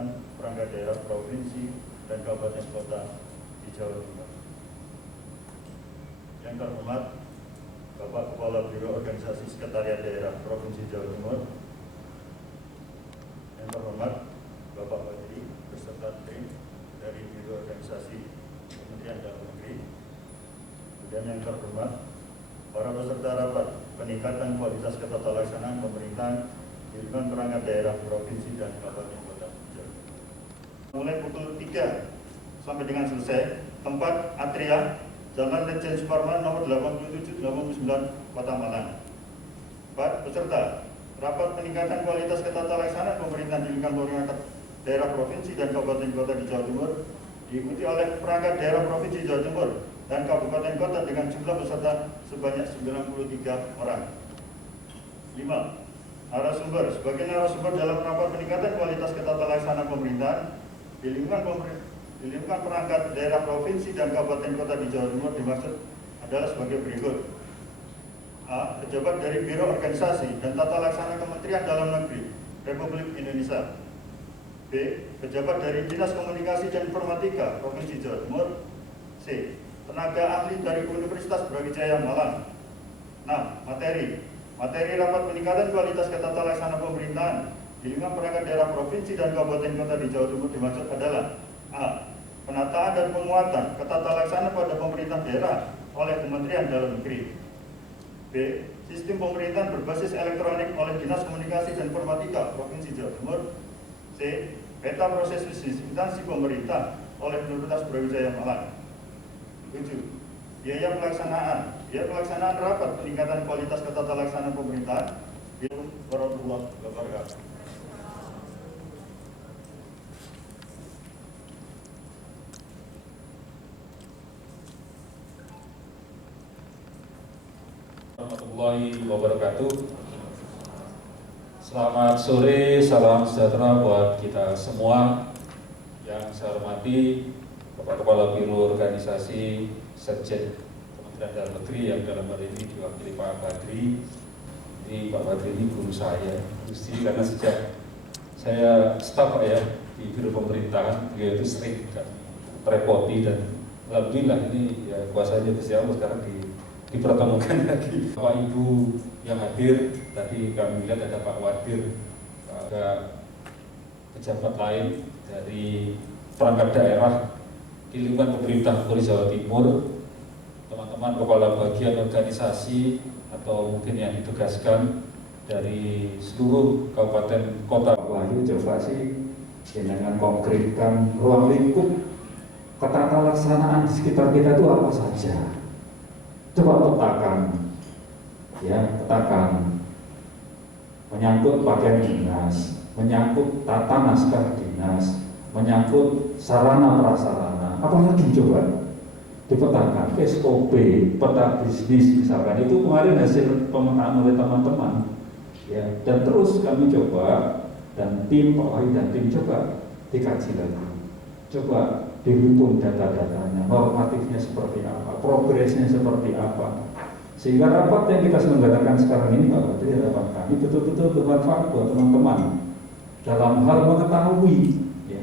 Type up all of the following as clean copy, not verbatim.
jabatan perangkat daerah provinsi dan kabupaten kota di Jawa Timur. Yang terhormat Bapak Kepala Biro Organisasi Sekretariat Daerah Provinsi Jawa Timur. Yang terhormat Bapak Wadri beserta tim dari Biro Organisasi Kementerian Dalam Negeri. Dan yang terhormat para peserta rapat peningkatan kualitas ketata laksanaan pemerintahan di lingkungan perangkat daerah provinsi dan kabupaten kota. Mulai pukul 3 sampai dengan selesai, tempat Atria, Jalan Lejen Suparman nomor 87-89 Kota Malang. 4. Peserta rapat peningkatan kualitas ketata laksanaan pemerintahan di lingkungan perangkat daerah provinsi dan kabupaten kota di Jawa Timur diikuti oleh perangkat daerah provinsi Jawa Timur dan kabupaten kota dengan jumlah peserta sebanyak 93 orang. 5. Narasumber. Sebagai narasumber dalam rapat peningkatan kualitas ketata laksanaan pemerintahan di lingkungan perangkat daerah provinsi dan kabupaten kota di Jawa Timur dimaksud adalah sebagai berikut. A. Pejabat dari Biro Organisasi dan Tata Laksana Kementerian Dalam Negeri Republik Indonesia. B. Pejabat dari Dinas Komunikasi dan Informatika Provinsi Jawa Timur. C. Tenaga ahli dari Universitas Brawijaya Malang. 6. Materi rapat peningkatan kualitas ketata laksana pemerintahan di lingkungan perangkat daerah provinsi dan kabupaten kota di Jawa Timur dimaksud adalah A. Penataan dan penguatan ketata laksana pada pemerintah daerah oleh Kementerian Dalam Negeri. B. Sistem pemerintahan berbasis elektronik oleh Dinas Komunikasi dan Informatika Provinsi Jawa Timur. C. Peta proses bisnis instansi pemerintah oleh Universitas Brawijaya Malang. 7. Biaya pelaksanaan rapat peningkatan kualitas ketata laksanaan pemerintahan. Warahmatullahi wabarakatuh. Warahmatullahi wabarakatuh. Selamat sore, salam sejahtera buat kita semua. Yang saya hormati Bapak Kepala Biro Organisasi Sekjen Kementerian Dalam Negeri yang dalam hal ini diwakili Pak Badri. Ini Pak Badri ini guru saya, Gusti, karena sejak saya staf ya di Biro Pemerintahan, dia itu sering terrepoti dan alhamdulillah ini ya kuasanya Gusti Allah sekarang dipertemukan lagi. Bapak Ibu yang hadir, tadi kami lihat ada Pak Wadir, ada pejabat lain dari perangkat daerah di lingkungan pemerintah Provinsi Jawa Timur, teman-teman kepala bagian organisasi atau mungkin yang ditugaskan dari seluruh kabupaten kota. Wahyu coba sih dengan konkretkan ruang lingkup ketata laksanaan di sekitar kita itu apa saja. Coba petakan menyangkut pakaian dinas, menyangkut tata naskah dinas, menyangkut sarana prasarana, apalagi coba dipetakan SOP, peta bisnis misalkan, itu kemarin hasil pemetaan oleh teman-teman ya, dan terus kami coba dan tim Pak Wahyu dan tim coba dikaji lagi, coba dihimpun data-datanya, normatifnya seperti apa, progresnya seperti apa, sehingga rapat yang kita selenggarakan sekarang ini Pak Badri, harapan kami betul-betul bermanfaat buat teman-teman dalam hal mengetahui ya.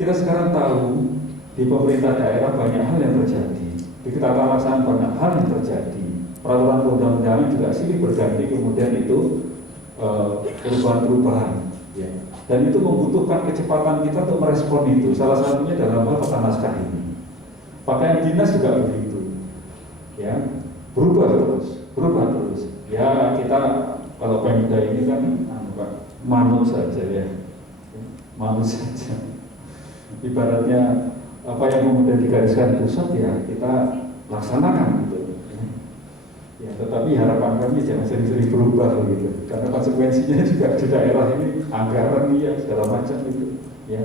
Kita sekarang tahu di pemerintah daerah banyak hal yang terjadi, di tata laksanaan banyak hal yang terjadi, peraturan perundang-undangan juga silih berganti, kemudian itu perubahan-perubahan ya. Dan itu membutuhkan kecepatan kita untuk merespon itu, salah satunya dalam hal tata naskah ini. Pakaian dinas juga begitu ya, berubah terus ya. Kita kalau Pemda ini kan manut saja ya, manut saja, ibaratnya apa yang kemudian digariskan pusat ya kita laksanakan gitu ya. Tetapi harapan kami jangan sering-sering berubah gitu, karena konsekuensinya juga di daerah ini anggaran ya segala macam gitu ya.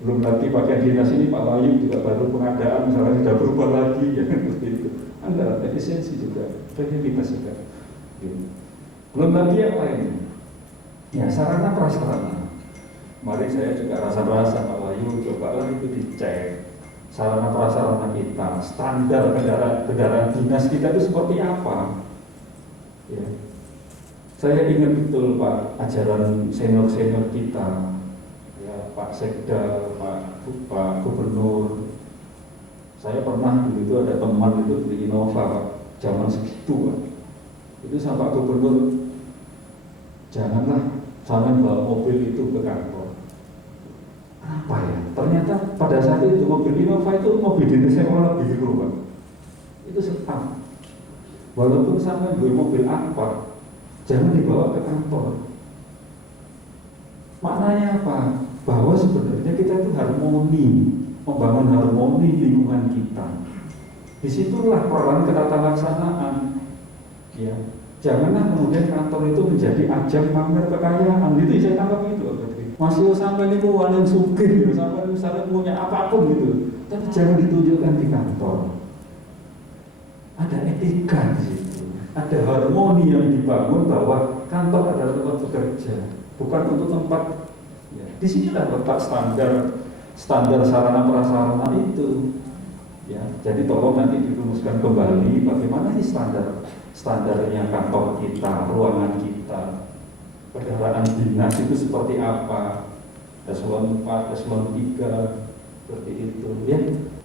Belum lagi pakaian dinas ini Pak Wahyu juga baru pengadaan misalnya sudah berubah lagi ya seperti itu. Anggaran efisiensi juga, efektivitas juga gitu. Belum lagi apa ini ya, sarana prasarana. Mari saya juga rasa-rasa Pak Wahyu cobalah itu dicek sarana prasarana kita, standar kendaraan dinas kita itu seperti apa ya. Saya ingat betul Pak, ajaran senior-senior kita ya Pak Sekda, Pak Gubernur. Saya pernah dulu itu ada teman itu di Innova Pak, zaman segitu Pak. Itu sama Pak Gubernur, janganlah sampai bawa mobil itu ke kantor. Apa ya? Ternyata pada saat itu mobil Innova itu mobil dinasnya warna biru Pak. Itu setang. Walaupun sampai beli mobil apa, jangan dibawa ke kantor. Maknanya apa? Bahwa sebenarnya kita itu harmoni, membangun harmoni lingkungan kita. Disitulah peran ketatalaksanaan. Ya, janganlah kemudian kantor itu menjadi ajang pamer kekayaan. Itu saya tangkap itu. Masih sampai itu walau sugih, sampai misalnya punya apapun gitu, tapi jangan ditunjukkan di kantor. Ada etika di situ, ada harmoni yang dibangun bahwa kantor adalah tempat bekerja, bukan untuk tempat. Ya, di sinilah letak standar sarana prasarana itu. Ya, jadi tolong nanti dirumuskan kembali bagaimana sih standarnya kantor kita, ruangan kita, kendaraan dinas itu seperti apa, eselon 4, eselon 3, seperti itu. Ya,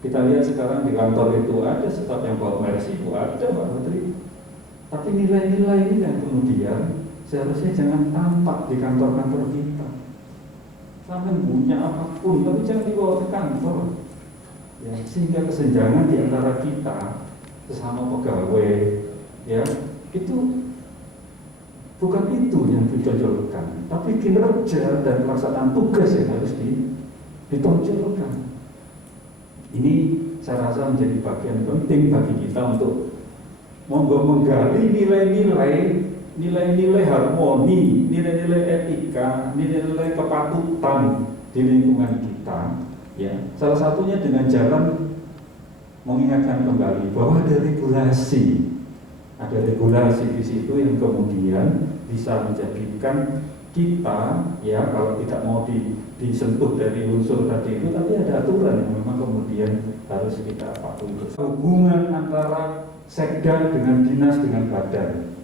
kita lihat sekarang di kantor itu ada staf yang bawa mercy, ada Pak Menteri. Tapi nilai-nilai ini yang kemudian seharusnya jangan tampak di kantor-kantor kita. Sampai punya apapun, tapi jangan dibawa ke kantor. Ya, sehingga kesenjangan di antara kita sesama pegawai, ya itu bukan itu yang ditonjolkan, tapi kinerja dan pelaksanaan tugas yang harus ditonjolkan. Ini saya rasa menjadi bagian penting bagi kita untuk menggali nilai-nilai harmoni, nilai-nilai etika, nilai-nilai kepatutan di lingkungan kita. Ya, salah satunya dengan jalan mengingatkan kembali bahwa ada regulasi di situ yang kemudian bisa menjadikan kita, ya kalau tidak mau disentuh dari unsur tadi itu, tapi ada aturan yang memang kemudian harus kita patuhi. Hubungan antara sekda dengan dinas dengan badan,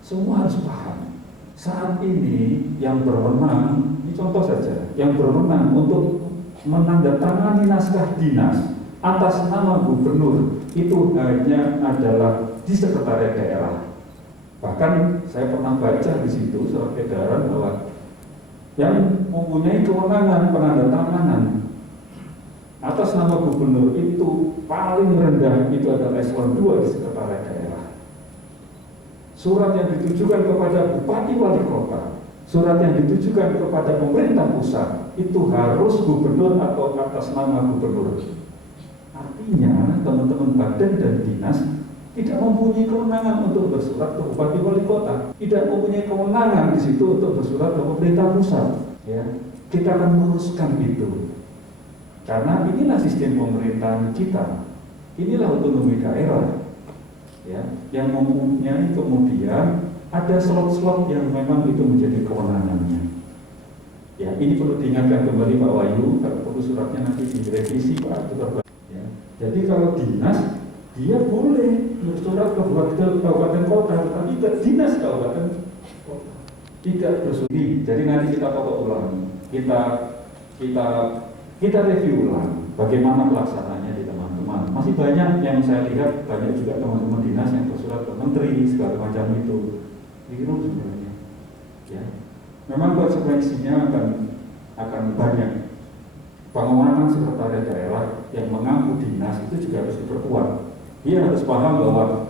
semua harus paham. Saat ini yang berwenang, ini contoh saja, yang berwenang untuk menandatangani naskah dinas atas nama gubernur itu hanya adalah di sekretariat daerah. Bahkan saya pernah baca di situ surat edaran bahwa yang mempunyai kewenangan penandatanganan atas nama gubernur itu paling rendah itu adalah eselon 2 di sekretariat daerah. Surat yang ditujukan kepada bupati wali kota, surat yang ditujukan kepada pemerintah pusat itu harus gubernur atau atas nama gubernur. Artinya teman-teman badan dan dinas tidak mempunyai kewenangan untuk bersurat ke bupati wali kota, tidak mempunyai kewenangan di situ untuk bersurat ke pemerintah pusat. Ya, kita akan meluruskan itu, karena inilah sistem pemerintahan kita, inilah otonomi daerah. Ya, yang mempunyai kemudian ada slot-slot yang memang itu menjadi kewenangannya. Ya, ini perlu diingatkan kembali Pak Wahyu, kalau perlu suratnya nanti direvisi Pak. Ya, jadi kalau dinas dia boleh bersurat ke kabupaten kota, tetapi ke dinas kabupaten kota tidak bersudi. Jadi nanti kita pokok ulang, kita review ulang bagaimana pelaksananya di teman-teman. Masih banyak yang saya lihat, banyak juga teman-teman dinas yang bersurat ke menteri segala macam itu. Keliru sebenarnya. Ya, memang konsekuensinya akan banyak. Penguatan sekretariat daerah yang mengaku dinas itu juga harus diperkuat. Dia harus paham bahwa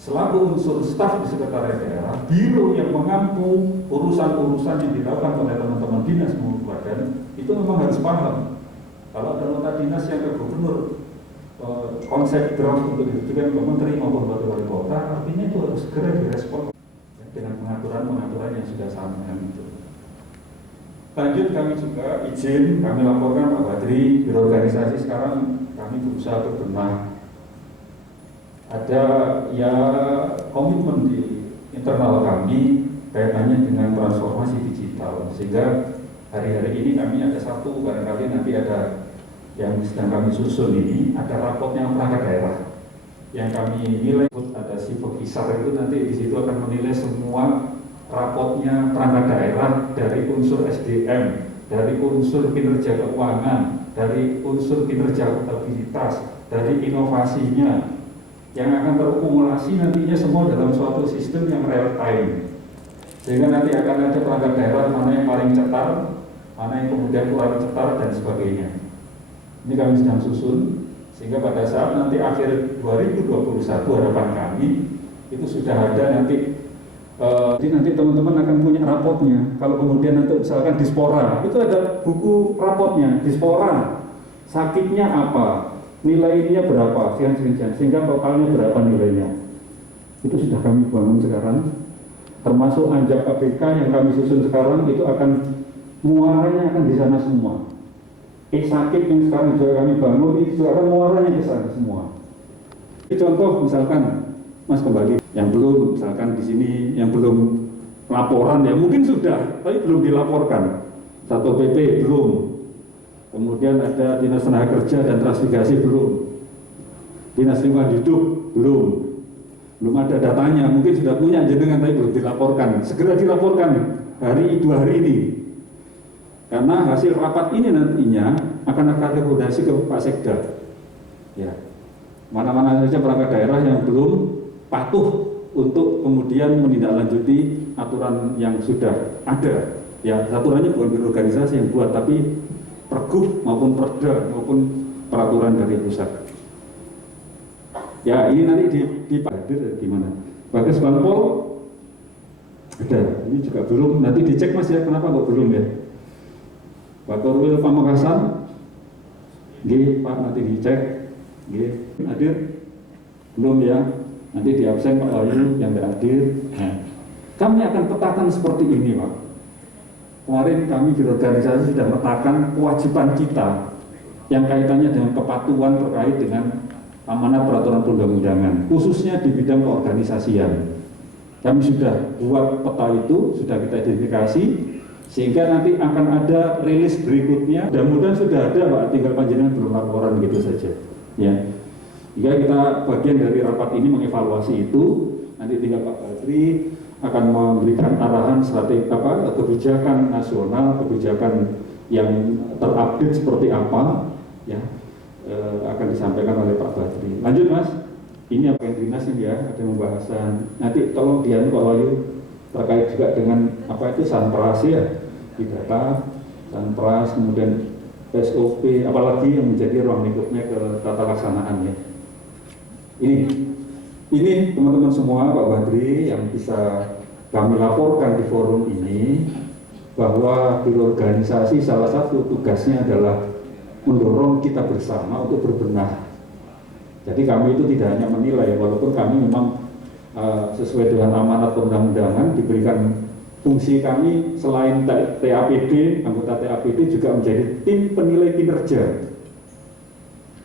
selaku unsur staf di sekretariat daerah, biro yang mengampu urusan-urusan yang dilakukan oleh teman-teman dinas maupun badan itu memang harus paham. Kalau ada nota dinas yang ke gubernur, konsep draft untuk ditujukan ke menteri maupun wali kota, artinya itu harus segera direspon dengan pengaturan-pengaturan yang sudah sama itu. Lanjut, kami juga izin, kami laporkan Pak Badri, biro organisasi sekarang kami berusaha berbenah. Ada ya komitmen di internal kami kaitannya dengan transformasi digital, sehingga hari-hari ini kami ada satu, barangkali nanti ada yang sedang kami susun ini, ada rapotnya perangkat daerah yang kami nilai. Ada si Pekisar itu nanti di situ akan menilai semua rapotnya perangkat daerah dari unsur SDM, dari unsur kinerja keuangan, dari unsur kinerja akuntabilitas, dari inovasinya, yang akan terakumulasi nantinya semua dalam suatu sistem yang real time. Sehingga nanti akan ada perangkat daerah mana yang paling cetar, mana yang kemudian kurang cetar, dan sebagainya. Ini kami sedang susun, sehingga pada saat nanti akhir 2021 harapan kami itu sudah ada nanti. Jadi nanti teman-teman akan punya rapotnya. Kalau kemudian nanti misalkan dispora, itu ada buku rapotnya, dispora, sakitnya apa, nilainya berapa, sehingga totalnya berapa nilainya. Itu sudah kami bangun sekarang. Termasuk anjak KPK yang kami susun sekarang itu akan muaranya akan di sana semua. Sakit yang sekarang juga kami bangun itu akan muaranya di sana semua. Contoh misalkan Mas kembali yang belum misalkan di sini yang belum laporan ya mungkin sudah tapi belum dilaporkan. Satpol PP belum. Kemudian ada Dinas Tenaga Kerja dan Transmigrasi belum. Dinas Lingkungan Hidup belum ada datanya, mungkin sudah punya jenengan tapi belum dilaporkan. Segera dilaporkan dua hari ini. Karena hasil rapat ini nantinya akan rekomendasi ke Pak Sekda. Ya. Mana-mana saja perangkat daerah yang belum patuh untuk kemudian menindaklanjuti aturan yang sudah ada. Ya, aturannya bukan berorganisasi yang buat, tapi pergub maupun perda maupun peraturan dari pusat. Ya, ini nanti di hadir di mana? Bagas Bangpol ada, ini juga belum. Nanti dicek Mas ya, kenapa kok belum ya? Pak Korwil Pamekasan, Pak nanti dicek, hadir belum ya? Nanti di absen Pak Wahyu yang tidak hadir. Nah, kami akan petakan seperti ini Pak. Kemarin kami di organisasi sudah meletakkan kewajiban kita yang kaitannya dengan kepatuhan terkait dengan amanat peraturan perundang-undangan, khususnya di bidang keorganisasian. Kami sudah buat peta itu, sudah kita identifikasi, sehingga nanti akan ada rilis berikutnya. Mudah-mudahan sudah ada Pak, tinggal panjenengan belum laporan gitu saja. Ya. Jika kita bagian dari rapat ini mengevaluasi itu, nanti tinggal Pak Badri akan memberikan arahan strategi kebijakan nasional, kebijakan yang terupdate seperti apa, ya akan disampaikan oleh Pak Badri. Lanjut Mas, ini apa yang dinas ini ya, ada pembahasan. Nanti tolong Pak Wahyu terkait juga dengan apa itu Sanpras ya, di data Sanpras, kemudian SOP, apalagi yang menjadi ruang lingkupnya ke tata laksanaan ya. Ini teman-teman semua, Pak Badri yang bisa kami laporkan di forum ini bahwa di organisasi salah satu tugasnya adalah mendorong kita bersama untuk berbenah. Jadi kami itu tidak hanya menilai, walaupun kami memang sesuai dengan amanat perundang-undangan diberikan fungsi kami selain TAPD, anggota TAPD juga menjadi tim penilai kinerja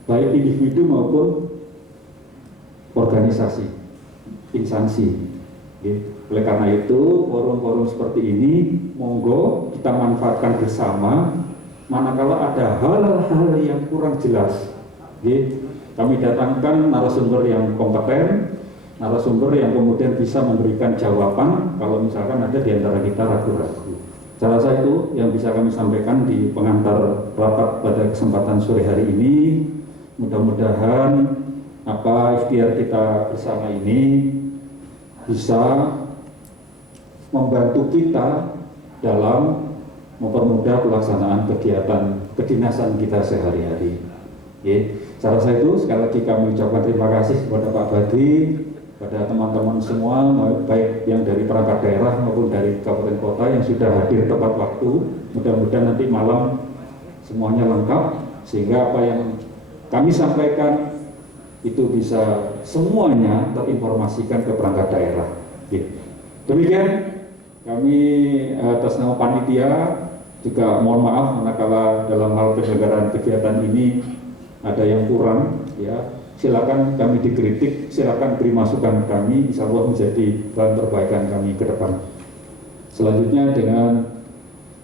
baik individu maupun organisasi, instansi. Oleh karena itu, forum-forum seperti ini, monggo kita manfaatkan bersama. Manakala ada hal-hal yang kurang jelas, kami datangkan narasumber yang kompeten, narasumber yang kemudian bisa memberikan jawaban kalau misalkan ada di antara kita ragu-ragu. Saya rasa itu yang bisa kami sampaikan di pengantar rapat pada kesempatan sore hari ini. Mudah-mudahan ikhtiar kita bersama ini bisa membantu kita dalam mempermudah pelaksanaan kegiatan kedinasan kita sehari-hari. Saya rasa itu sekali lagi kami ucapkan terima kasih kepada Pak Badri, pada teman-teman semua, baik yang dari perangkat daerah maupun dari kabupaten kota yang sudah hadir tepat waktu. Mudah-mudahan nanti malam semuanya lengkap, sehingga apa yang kami sampaikan itu bisa semuanya terinformasikan ke perangkat daerah. Demikian kami atas nama panitia juga mohon maaf manakala dalam hal penyelenggaraan kegiatan ini ada yang kurang, ya silakan kami dikritik, silakan beri masukan kami, insya Allah menjadi bahan perbaikan kami ke depan. Selanjutnya dengan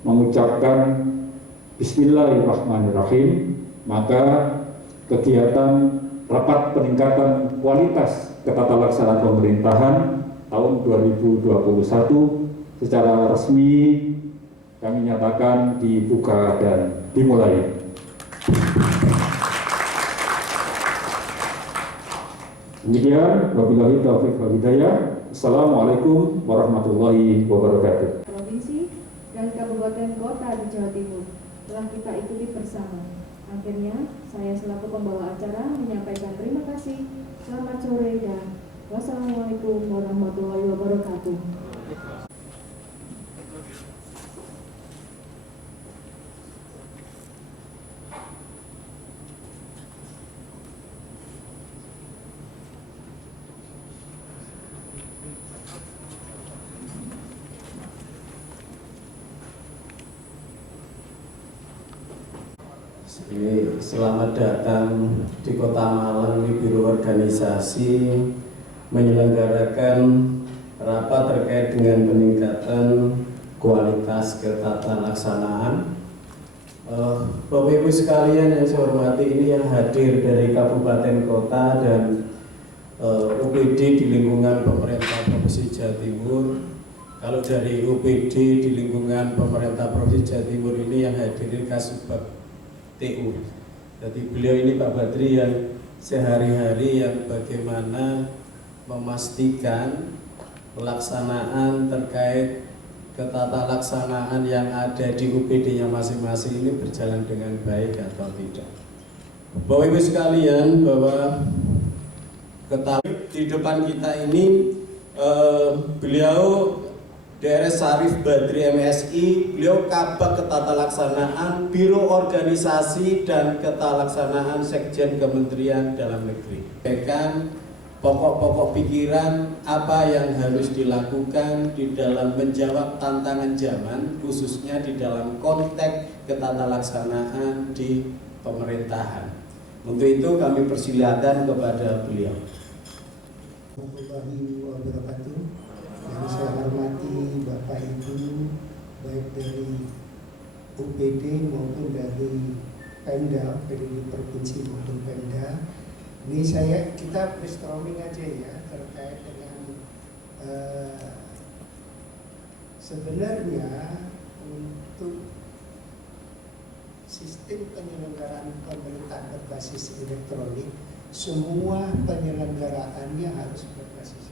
mengucapkan Bismillahirrahmanirrahim, maka kegiatan rapat peningkatan kualitas ketatalaksanaan pemerintahan tahun 2021 secara resmi kami nyatakan dibuka dan dimulai. Demikian, wabillahi taufiq wal hidayah. Assalamualaikum warahmatullahi wabarakatuh. Provinsi dan kabupaten kota di Jawa Timur telah kita ikuti bersama. Akhirnya, saya selaku pembawa acara menyampaikan terima kasih, selamat sore, dan wassalamualaikum warahmatullahi wabarakatuh. Selamat datang di Kota Malang di Biro Organisasi menyelenggarakan rapat terkait dengan peningkatan kualitas ketatalaksanaan. Bapak Ibu sekalian yang saya hormati, ini yang hadir dari kabupaten kota dan UPD di lingkungan pemerintah Provinsi Jawa Timur. Kalau dari UPD di lingkungan pemerintah Provinsi Jawa Timur ini yang hadir Kasubag TU. Jadi beliau ini Pak Badri yang sehari-hari yang bagaimana memastikan pelaksanaan terkait ketatalaksanaan yang ada di UPD-nya masing-masing ini berjalan dengan baik atau tidak. Bapak Ibu sekalian, bahwa di depan kita ini beliau DRS Syarif Badri MSI, beliau Kabag Ketatalaksanaan Biro Organisasi dan Ketalaksanaan Sekjen Kementerian Dalam Negeri. Sampaikan pokok-pokok pikiran apa yang harus dilakukan di dalam menjawab tantangan zaman, khususnya di dalam konteks ketatalaksanaan di pemerintahan. Untuk itu kami persilakan kepada beliau. Warahmatullahi wabarakatuh. Yang saya hormati Bapak Ibu, baik dari UPD maupun dari Pemda, PDD Provinsi maupun Pemda. Ini kita brainstorming aja ya terkait dengan sebenarnya untuk sistem penyelenggaraan pemerintah berbasis elektronik, semua penyelenggaraannya harus berbasis elektronik.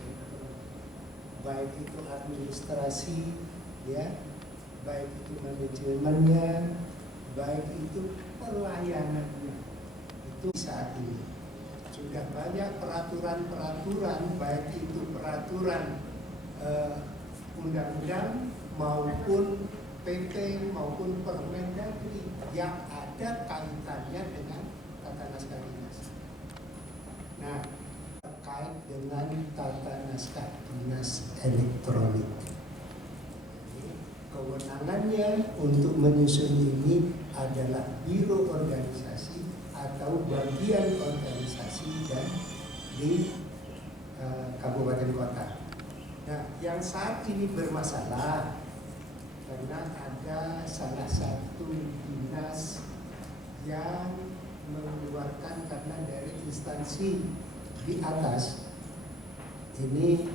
Baik itu administrasi, ya, baik itu manajemennya, baik itu pelayanannya. Itu saat ini sudah banyak peraturan-peraturan, baik itu peraturan undang-undang maupun PP maupun Permendagri yang ada kaitannya dengan tata naskah dinas. Nah, terkait dengan tata naskah dinas elektronik, kewenangannya untuk menyusun ini adalah Biro Organisasi atau bagian organisasi dan di kabupaten kota. Nah, yang saat ini bermasalah karena ada salah satu dinas yang mengeluarkan karena dari instansi di atas ini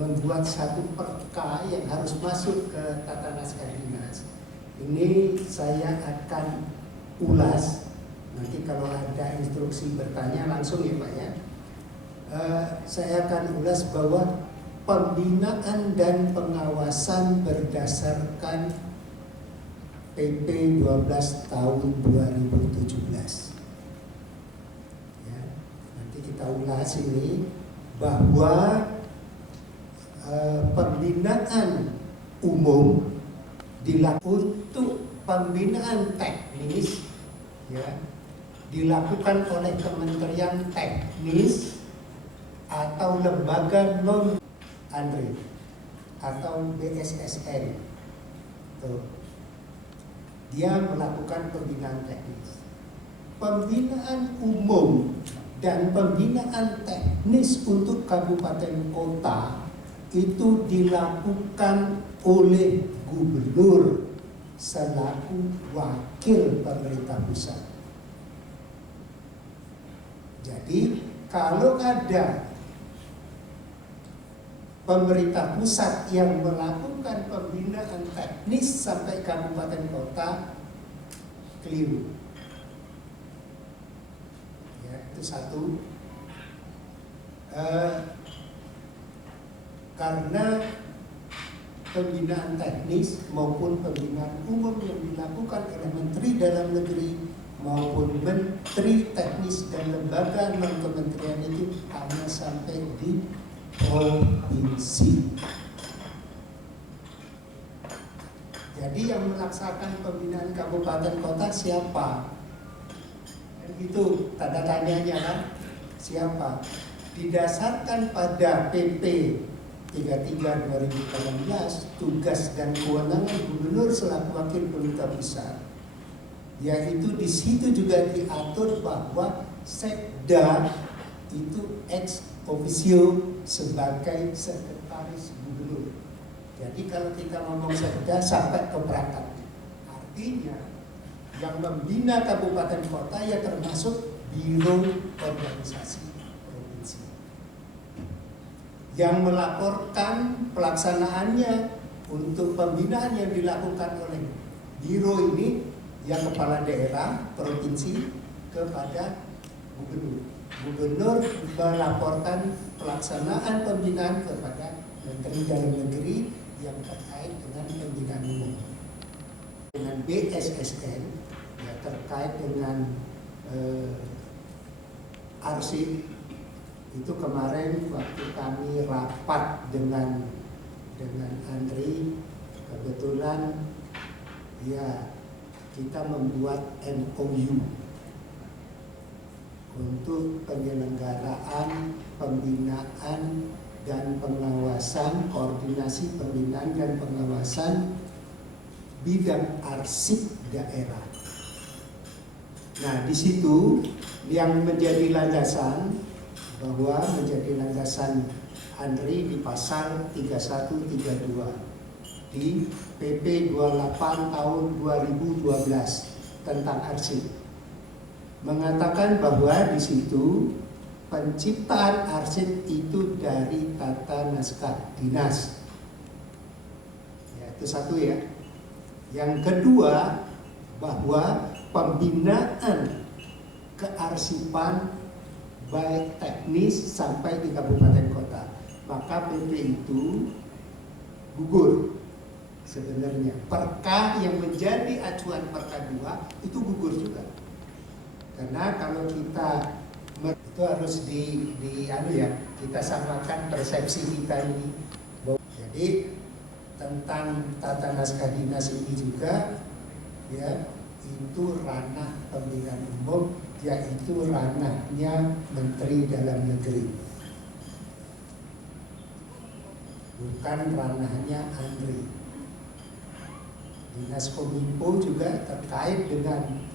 membuat satu perka yang harus masuk ke tata naskah dinas. Ini saya akan ulas. Nanti kalau ada instruksi bertanya langsung ya Pak ya. Saya akan ulas bahwa pembinaan dan pengawasan berdasarkan PP 12 tahun 2017. Ya, nanti kita ulas ini bahwa pembinaan umum dilakukan untuk pembinaan teknis, ya, dilakukan oleh Kementerian Teknis atau lembaga non ANRI atau BSSN. Tuh. Dia melakukan pembinaan teknis. Pembinaan umum dan pembinaan teknis untuk kabupaten kota itu dilakukan oleh gubernur selaku wakil pemerintah pusat. Jadi kalau ada pemerintah pusat yang melakukan pembinaan teknis sampai kabupaten kota keliru. Ya, itu satu. Karena pembinaan teknis maupun pembinaan umum yang dilakukan oleh Menteri Dalam Negeri maupun Menteri Teknis dan lembaga non-kementerian itu hanya sampai di provinsi. Jadi yang melaksanakan pembinaan kabupaten kota siapa? Dan itu tanda tanyanya kan? Siapa? Didasarkan pada PP 33/2018 tugas dan kewenangan gubernur selaku wakil pemerintah pusat, yaitu di situ juga diatur bahwa Sekda itu ex officio sebagai sekretaris gubernur. Jadi kalau kita ngomong Sekda sampai ke perangkat, artinya yang membina kabupaten kota ya termasuk biro organisasi provinsi. Yang melaporkan pelaksanaannya untuk pembinaan yang dilakukan oleh biro ini yang kepala daerah provinsi kepada gubernur. Gubernur melaporkan pelaksanaan pembinaan kepada Menteri Dalam Negeri yang terkait dengan pembinaan umum. Dengan BSSN ya, terkait dengan arsip itu kemarin waktu kami rapat dengan Andri, kebetulan ya kita membuat MOU untuk penyelenggaraan pembinaan dan pengawasan, koordinasi pembinaan dan pengawasan bidang arsip daerah. Nah, di situ yang menjadi landasan bahwa menjadi landasan Andri di pasal 3132 di PP 28 tahun 2012 tentang arsip mengatakan bahwa di situ penciptaan arsip itu dari tata naskah dinas. Ya, itu satu ya. Yang kedua bahwa pembinaan kearsipan baik teknis sampai di kabupaten kota, maka PP itu gugur sebenarnya. Perka yang menjadi acuan Perka 2 itu gugur juga. Karena kalau kita itu harus kita samakan persepsi kita ini. Jadi tentang tata naskah dinas ini juga ya itu ranah pembinaan umum, yaitu ranahnya Menteri Dalam Negeri, bukan ranahnya Andri. Dinas Kominfo juga terkait dengan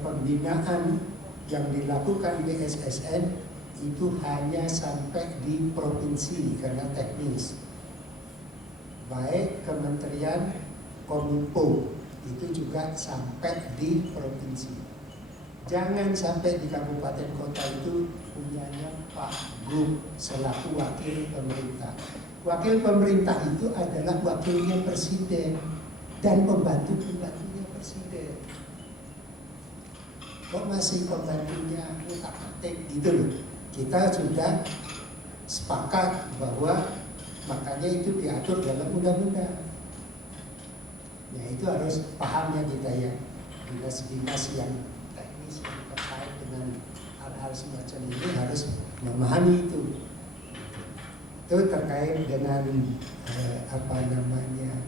pembinaan yang dilakukan BSSN itu hanya sampai di provinsi karena teknis. Baik Kementerian Kominfo itu juga sampai di provinsi. Jangan sampai di kabupaten kota itu punyanya Pak Gub selaku wakil pemerintah. Wakil pemerintah itu adalah wakilnya presiden dan pembantu-pembantunya presiden. Kok masih pembantunya utak-atik gitu loh. Kita sudah sepakat bahwa makanya itu diatur dalam undang-undang. Ya itu harus pahamnya kita ya, dinas-dinas yang teknis yang terkait dengan hal-hal semacam ini harus memahami itu. Itu terkait dengan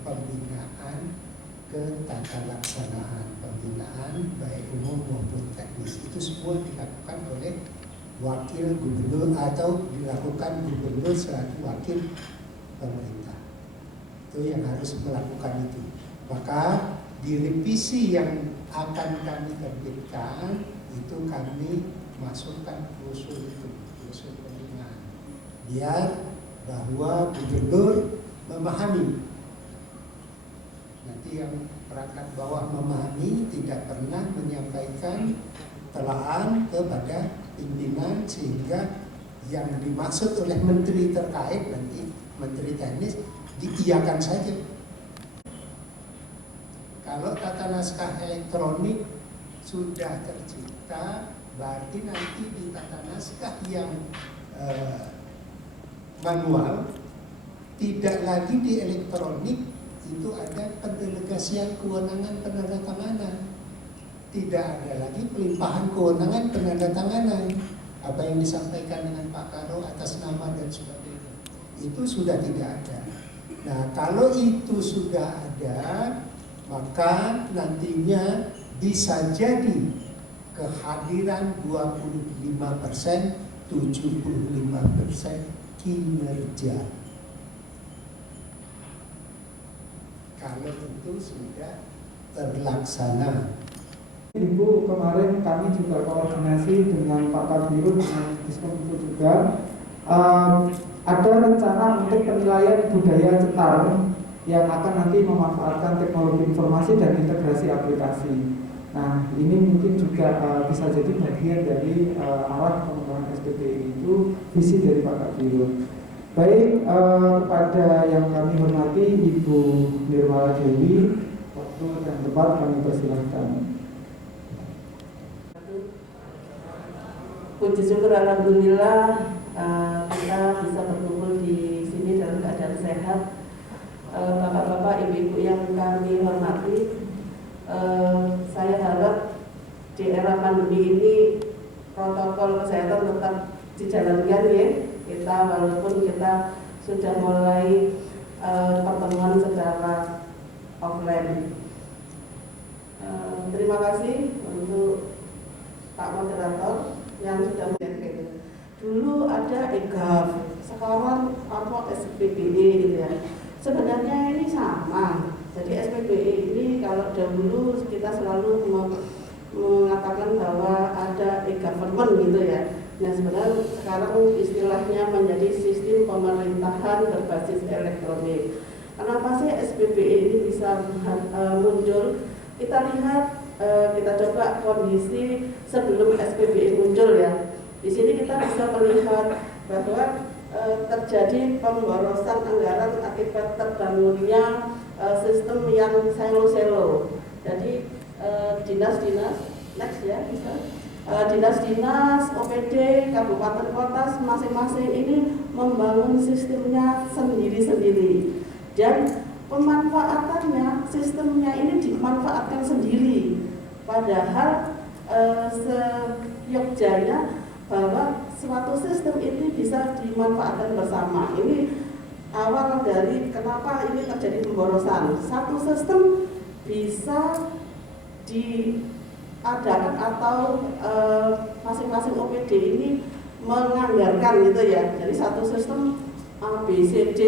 pembinaan ke tata laksanaan, pembinaan baik umum maupun teknis itu semua dilakukan oleh wakil gubernur atau dilakukan gubernur selaku wakil pemerintah. Itu yang harus melakukan itu. Maka di revisi yang akan kami terbitkan itu kami masukkan usul itu, usul pembinaan, biar bahwa gubernur memahami. Nanti yang perangkat bawah memahami, tidak pernah menyampaikan telaan kepada pimpinan sehingga yang dimaksud oleh menteri terkait nanti, menteri teknis, diiyakan saja. Kalau tata naskah elektronik sudah tercipta, berarti nanti di tata naskah yang manual, tidak lagi di elektronik, itu ada pendelegasian kewenangan penandatanganan. Tidak ada lagi pelimpahan kewenangan penandatanganan. Apa yang disampaikan dengan Pak Karo atas nama dan sebagainya, itu sudah tidak ada. Nah, kalau itu sudah ada, maka nantinya bisa jadi kehadiran 25%, 75% kinerja. Kalau itu sudah terlaksana. Ibu, kemarin kami juga koordinasi dengan Pak Kabiro dengan Diskominfo juga. Ada rencana untuk penilaian budaya cetar yang akan nanti memanfaatkan teknologi informasi dan integrasi aplikasi. Nah, ini mungkin juga bisa jadi bagian dari arah pengembangan SPBI itu, visi dari Pak Kabiro. Baik, kepada yang kami hormati Ibu Nirmala Dewi, waktu dan tempat kami persilahkan. Puji syukur alhamdulillah kita bisa berkumpul di sini dalam keadaan sehat. Bapak-bapak, ibu-ibu yang kami hormati, saya harap di era pandemi ini protokol kesehatan tetap dijalankan ya. Kita walaupun kita sudah mulai pertemuan secara offline. Terima kasih untuk Pak Moderator yang sudah menyampaikan. Dulu ada EGAF, sekarang apa SPBI gitu ya. Sebenarnya ini sama. Jadi SPBI ini kalau dahulu kita selalu mengatakan bahwa ada e-government gitu ya. Nah, sebenarnya sekarang istilahnya menjadi sistem pemerintahan berbasis elektronik. Kenapa sih SPBI ini bisa muncul? Kita lihat, kita coba kondisi sebelum SPBI muncul ya. Di sini kita bisa melihat bahwa terjadi pemborosan anggaran akibat terbangunnya sistem yang selo-selo. Jadi dinas-dinas, next ya bisa. Dinas-dinas, OPD, kabupaten kota masing-masing ini membangun sistemnya sendiri-sendiri. Dan pemanfaatannya, sistemnya ini dimanfaatkan sendiri. Padahal seyogyanya bahwa suatu sistem ini bisa dimanfaatkan bersama. Ini awal dari kenapa ini terjadi pemborosan. Satu sistem bisa diadakan atau masing-masing OPD ini menganggarkan gitu ya. Jadi satu sistem A, B, C, D.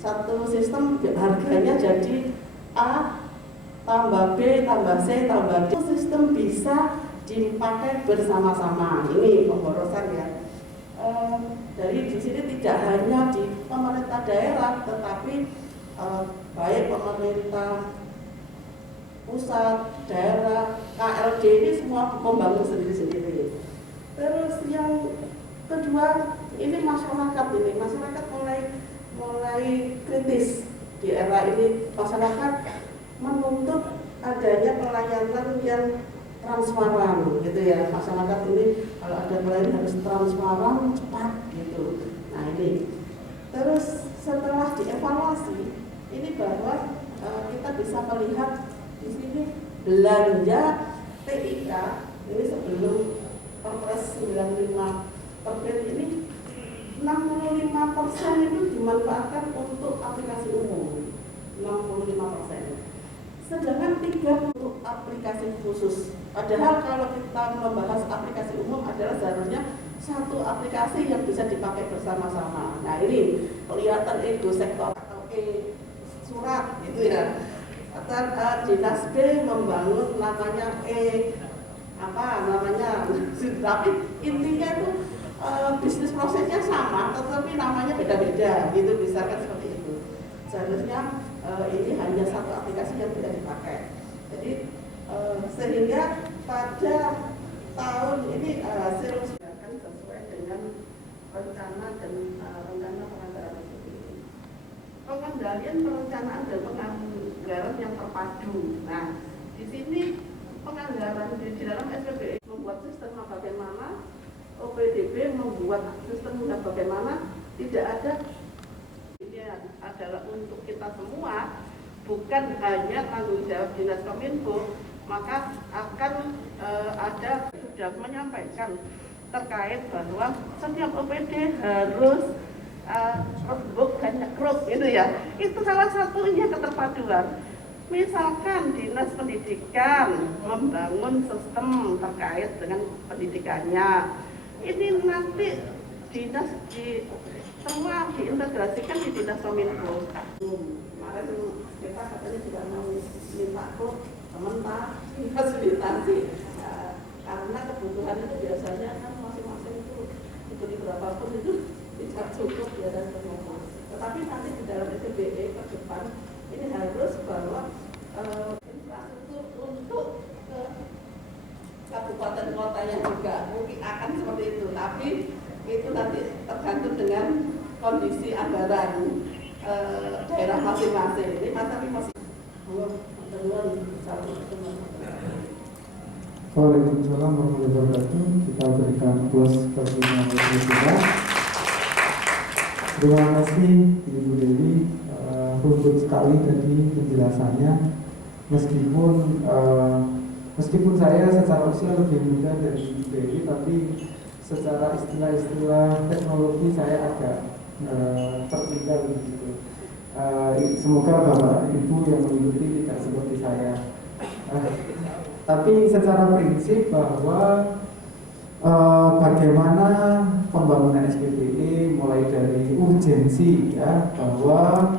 Satu sistem harganya jadi A tambah B tambah C tambah D. Sistem bisa dipakai bersama-sama. Ini pemborosan ya. Dari di sini tidak hanya di pemerintah daerah, tetapi baik pemerintah pusat, daerah, KLD ini semua membangun sendiri-sendiri. Terus yang kedua, ini masyarakat mulai kritis di era ini. Masyarakat menuntut adanya pelayanan yang transparan gitu ya. Masyarakat ini kalau ada pelayanan harus transparan, cepat gitu. Nah ini. Terus setelah dievaluasi, ini bahwa kita bisa melihat di sini belanja TIK ini sebelum Perpres 95 Perpres ini 65% itu dimanfaatkan untuk aplikasi umum, 65%. Sedangkan 3 untuk aplikasi khusus. Padahal kalau kita membahas aplikasi umum adalah seharusnya satu aplikasi yang bisa dipakai bersama-sama. Nah ini kelihatan ego sektor atau surat gitu ya. Dinas B membangun namanya tapi intinya itu bisnis prosesnya sama, tetapi namanya beda-beda gitu, misalkan seperti itu. Seharusnya ini hanya satu aplikasi yang tidak dipakai. Jadi sehingga pada tahun ini hasil sesuai dengan rencana dan rencana penganggaran SPBE. Pengendalian perencanaan dan penganggaran yang terpadu. Nah, di sini penganggaran di dalam SPBE membuat sistem bagaimana, OPDB membuat sistemnya bagaimana, tidak ada. Ini adalah untuk kita semua, bukan hanya tanggung jawab Dinas Kominfo. Maka akan ada sudah menyampaikan terkait bahwa setiap OPD harus book dan nyekruk gitu ya. Itu salah satunya keterpaduan. Misalkan Dinas Pendidikan membangun sistem terkait dengan pendidikannya, ini nanti dinas semua diintegrasikan di Dinas Kominfo. Kemarin kita katanya juga mau minta kok sementara fasilitasi karena kebutuhan itu biasanya kan masing-masing itu diberi berapapun itu tidak cukup ya dan semua. Tetapi nanti di dalam SPBE ke depan ini harus bahwa infrastruktur untuk kabupaten kotanya juga mungkin akan seperti itu, tapi itu nanti tergantung dengan kondisi anggaran daerah masing-masing. Ini masih Waalaikumsalam warahmatullahi wabarakatuh. Kita berikan plus pertanyaan kita. Terima kasih Ibu Dewi, runtut sekali tadi penjelasannya. Meskipun saya secara usia lebih muda dari Ibu Dewi, tapi secara istilah-istilah teknologi saya agak tertinggal begitu. Semoga Bapak Ibu yang mengikuti tidak seperti saya. Tapi secara prinsip bahwa bagaimana pembangunan SPBE mulai dari urgensi ya, bahwa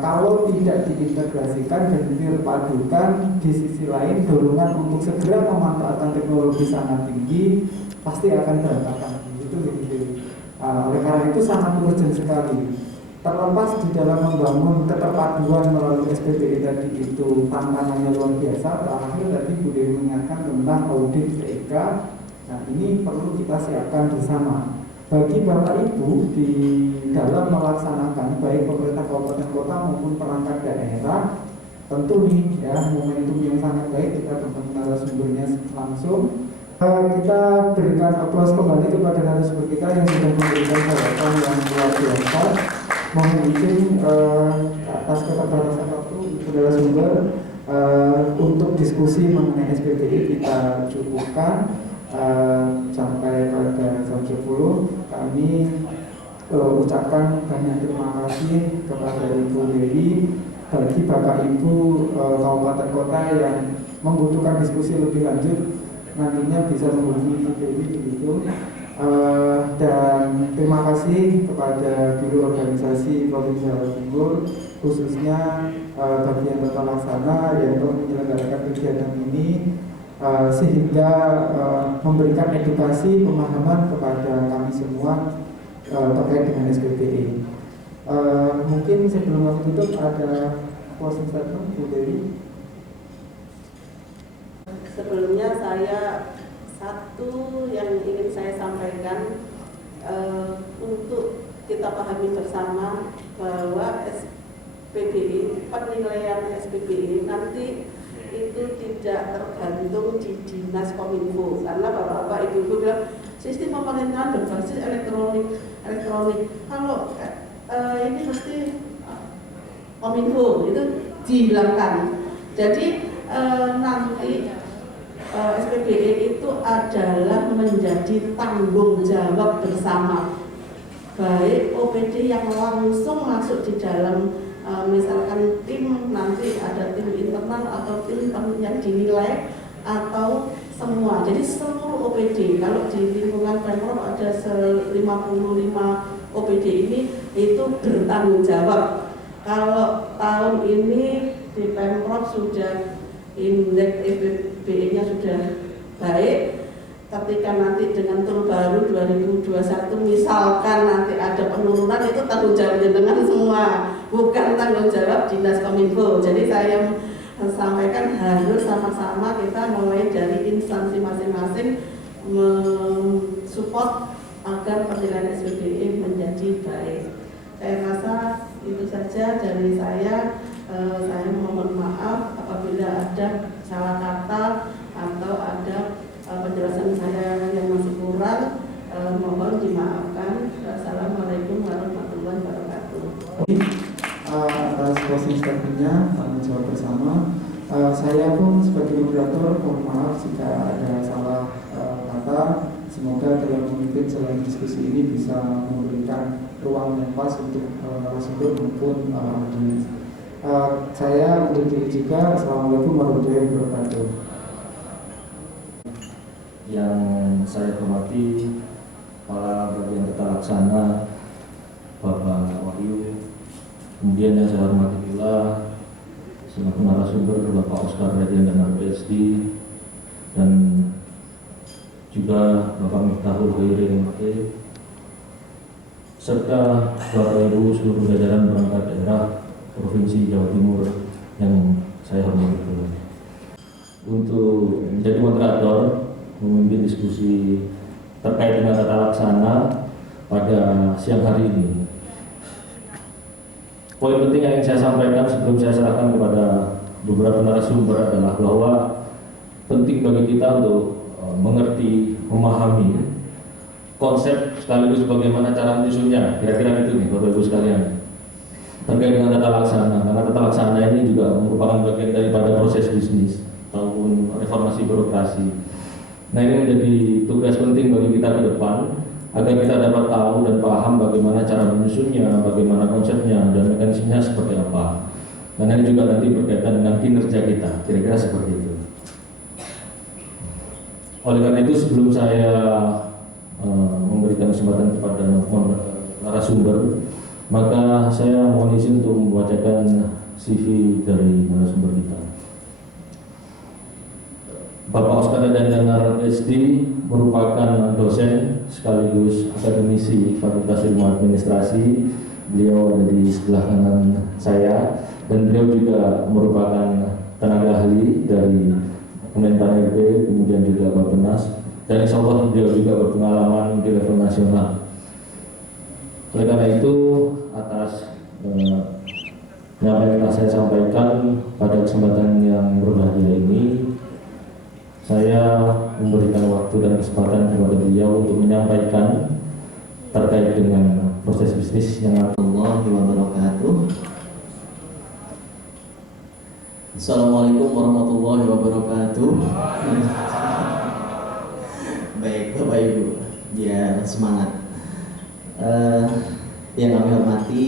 kalau tidak diintegrasikan dan dipadukan, di sisi lain dorongan untuk segera pemanfaatan teknologi sangat tinggi pasti akan berantakan gitu. Oleh karena itu sangat urgent sekali. Terlepas di dalam membangun keterpaduan melalui SPBE tadi itu tantangannya luar biasa. Terakhir tadi Bu Dewi mengingatkan tentang audit TIK. Nah, ini perlu kita siapkan bersama. Bagi Bapak Ibu di dalam melaksanakan baik pemerintah kabupaten kota maupun perangkat daerah, tentu nih ya momentum yang sangat baik kita bertemu narasumbernya langsung. Kita berikan aplaus kembali kepada narasumber kita yang sudah memberikan jawaban yang luar biasa. Mohon izin atas keterbatasan waktu saudara sumber untuk diskusi mengenai SPBE kita cukupkan sampai pada jam 10. Kami ucapkan banyak terima kasih kepada Ibu Dewi, bagi Bapak Ibu kabupaten kota yang membutuhkan diskusi lebih lanjut nantinya bisa menghubungi Ibu Dewi begitu. Dan terima kasih kepada Biro Organisasi Provinsi Jawa Timur, khususnya bagian tata laksana yang telah menyelenggarakan kegiatan ini, sehingga memberikan edukasi pemahaman kepada kami semua terkait dengan SPBE. Mungkin sebelum aku tutup ada closing statement Bu Dewi. Sebelumnya saya satu yang ingin saya sampaikan untuk kita pahami bersama bahwa SPBE, penilaian SPBE nanti itu tidak tergantung di Dinas Kominfo, karena Bapak-bapak Ibu bilang sistem pemerintahan berbasis elektronik. Kalau ini mesti Kominfo itu dihilangkan. Jadi nanti SPBE itu adalah menjadi tanggung jawab bersama, baik OPD yang langsung masuk di dalam misalkan tim, nanti ada tim internal atau tim yang dinilai atau semua. Jadi seluruh OPD, kalau di lingkungan Pemprov ada 55 OPD ini itu bertanggung jawab. Kalau tahun ini di Pemprov sudah indeks SPBE-nya sudah baik. Ketika nanti dengan tool baru 2021 misalkan nanti ada penurunan, itu tanggung jawab dengan semua, bukan tanggung jawab Dinas Kominfo. Jadi saya sampaikan harus sama-sama kita mulai dari instansi masing-masing mensupport agar penilaian SPDE menjadi baik. Saya rasa itu saja dari saya. Saya mohon maaf apabila ada salah kata atau ada penjelasan saya yang masih kurang. Mohon dimaafkan. Assalamualaikum warahmatullahi wabarakatuh. Atas closing statement-nya kami jawab bersama. Saya pun sebagai moderator mohon maaf jika ada salah kata. Semoga dalam memimpin jalan diskusi ini bisa memberikan ruang yang pas untuk narasumber maupun audiens. Saya undur diri juga. Assalamualaikum warahmatullahi wabarakatuh. Yang saya hormati para bagian tata laksana, Bapak Wahyu, kemudian yang saya hormati pula selaku narasumber Bapak Oscar Radian dan PSD, dan juga Bapak Miftahul Khairin MT, serta Bapak Ibu seluruh jajaran perangkat daerah Provinsi Jawa Timur yang saya hormati pula. Untuk menjadi moderator memimpin diskusi terkait dengan tata laksana pada siang hari ini. Poin penting yang ingin saya sampaikan sebelum saya serahkan kepada beberapa narasumber adalah bahwa penting bagi kita untuk mengerti, memahami konsep sekaligus bagaimana cara menyusunnya. Kira-kira gitu nih Bapak Ibu sekalian. Terkait dengan tata laksana, karena tata laksana ini juga merupakan bagian daripada proses bisnis ataupun reformasi birokrasi. Nah, ini menjadi tugas penting bagi kita ke depan agar kita dapat tahu dan paham bagaimana cara menyusunnya, bagaimana konsepnya dan mekanismenya seperti apa. Karena ini juga nanti berkaitan dengan kinerja kita, kira-kira seperti itu. Oleh karena itu sebelum saya memberikan kesempatan kepada narasumber, maka saya mohon izin untuk membacakan CV dari narasumber kita. Bapak Oscar Radian SD merupakan dosen sekaligus akademisi Fakultas Ilmu Administrasi. Beliau ada di sebelah kanan saya, dan beliau juga merupakan tenaga ahli dari Kemenpan RB, kemudian juga Bappenas, dan insya Allah beliau juga berpengalaman di level nasional. Oleh karena itu, atas yang ingin saya sampaikan pada kesempatan yang berbahagia ini, saya memberikan waktu dan kesempatan kepada beliau untuk menyampaikan terkait dengan proses bisnis yang warahmatullahi wabarakatuh. Assalamualaikum warahmatullahi wabarakatuh. Baik Bapak Ibu, ya semangat. Yang kami hormati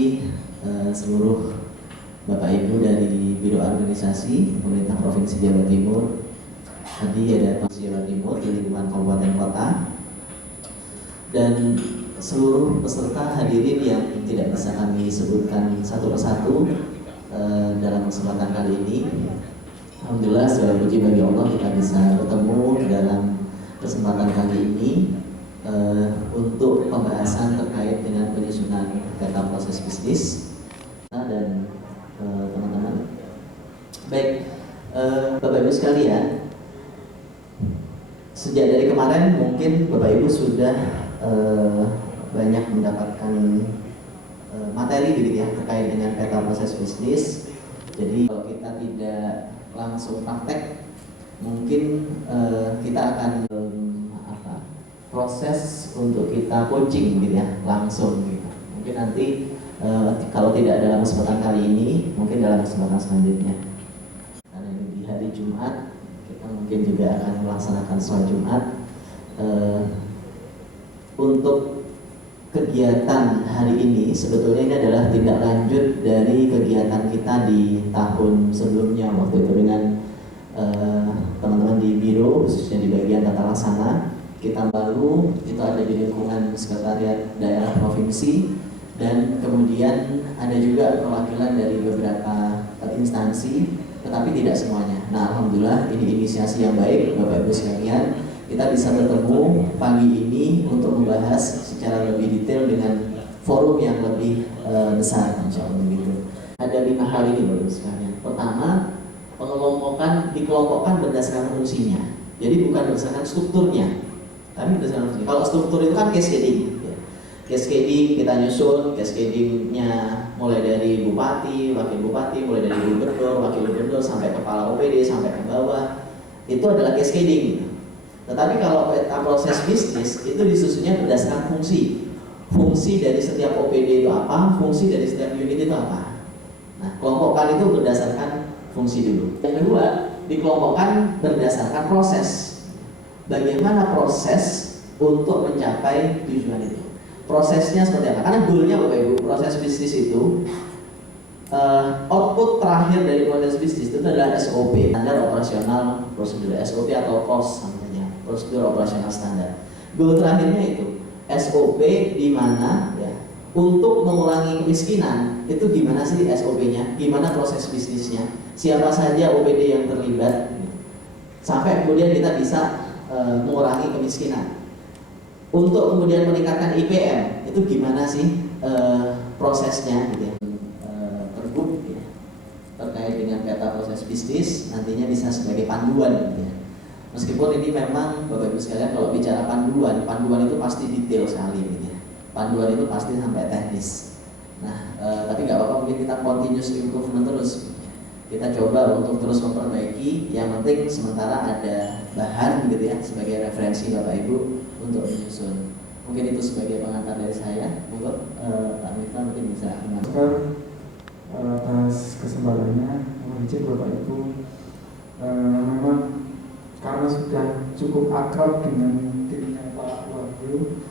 seluruh Bapak Ibu dari Biro Organisasi Pemerintah Provinsi Jawa Timur. Tadi ada Provinsi Jawa Timur di lingkungan kabupaten kota, dan seluruh peserta hadirin yang tidak bisa kami sebutkan satu persatu dalam kesempatan kali ini. Alhamdulillah, segala puji bagi Allah kita bisa bertemu dalam kesempatan kali ini untuk pembahasan terkait dengan penyusunan peta proses bisnis dan teman-teman. Baik, Bapak Ibu sekalian, sejak dari kemarin mungkin Bapak Ibu sudah banyak mendapatkan materi begitu ya terkait dengan peta proses bisnis. Jadi kalau kita tidak langsung praktek, mungkin kita akan proses untuk kita coaching gitu ya langsung gitu. Mungkin nanti kalau tidak dalam kesempatan kali ini, mungkin dalam kesempatan selanjutnya. Karena ini di hari Jumat, kita mungkin juga akan melaksanakan sholat Jumat. Untuk kegiatan hari ini sebetulnya ini adalah tindak lanjut dari kegiatan kita di tahun sebelumnya, waktu itu dengan teman-teman di biro, khususnya di bagian tata laksana. Kita baru itu ada di lingkungan sekretariat daerah provinsi, dan kemudian ada juga perwakilan dari beberapa instansi, tetapi tidak semuanya. Nah, alhamdulillah ini inisiasi yang baik Bapak Ibu sekalian. Kita bisa bertemu pagi ini untuk membahas secara lebih detail dengan forum yang lebih besar, insya Allah begitu. Ada 5 hal ini Bapak Ibu sekalian. Pertama, pengelompokan dikelompokkan berdasarkan fungsinya. Jadi bukan berdasarkan strukturnya. Tapi berdasarkan fungsi. Kalau struktur itu kan cascading. Ya. Cascading kita nyusun, cascadingnya mulai dari bupati, mulai dari gubernur, wakil gubernur sampai kepala OPD sampai ke bawah. Itu adalah cascading. Gitu. Tetapi kalau peta proses bisnis itu disusunnya berdasarkan fungsi. Fungsi dari setiap OPD itu apa, fungsi dari setiap unit itu apa. Nah, kelompokkan itu berdasarkan fungsi dulu. Yang kedua, dikelompokkan berdasarkan proses. Bagaimana proses untuk mencapai tujuan itu? Prosesnya seperti apa? Karena goalnya Bapak Ibu, proses bisnis itu output terakhir dari proses bisnis itu adalah SOP, standar operasional prosedur, SOP atau POS namanya, prosedur operasional standar. Goal terakhirnya itu SOP di mana ya untuk mengurangi kemiskinan itu gimana sih SOP-nya? Gimana proses bisnisnya? Siapa saja OPD yang terlibat? Sampai kemudian kita bisa mengurangi kemiskinan. Untuk kemudian meningkatkan IPM itu gimana sih prosesnya gitu ya. Pergub ya, terkait dengan peta proses bisnis nantinya bisa sebagai panduan gitu ya. Meskipun ini memang Bapak Ibu sekalian kalau bicara panduan itu pasti detail sekali gitu ya. Panduan itu pasti sampai teknis. Nah, tapi nggak apa-apa, mungkin kita continuous improvement terus. Kita coba untuk terus memperbaiki. Yang penting sementara ada bahan gitu ya sebagai referensi Bapak Ibu untuk menyusun. Mungkin itu sebagai pengantar dari saya. Monggo Pak Mifta mungkin bisa atas kesempatannya. Mohon izin Bapak Ibu, memang karena sudah cukup akrab dengan timnya Pak Wahyu,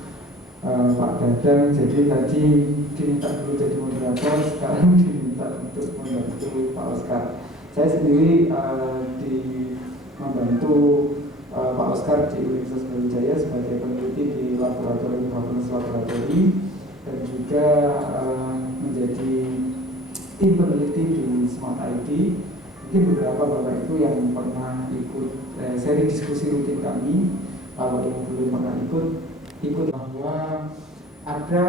Pak Dadang, jadi tadi diminta dulu jadi moderator, sekarang diminta untuk membantu Pak Oscar. Saya sendiri membantu Pak Oscar di Universitas Brawijaya sebagai peneliti di laboratorium governance laboratory dan juga menjadi tim peneliti di Smart ID. Mungkin beberapa Bapak Ibu yang pernah ikut seri diskusi rutin kami, kalau yang belum pernah ikut bahwa ada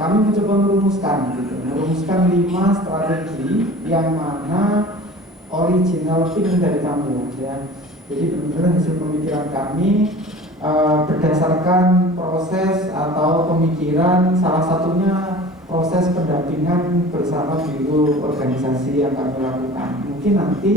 kami mencoba merumuskan 5 strategi yang mana original tim dari kami ya. Jadi benar-benar hasil pemikiran kami berdasarkan proses atau pemikiran, salah satunya proses pendampingan bersama biro organisasi yang kami lakukan. Mungkin nanti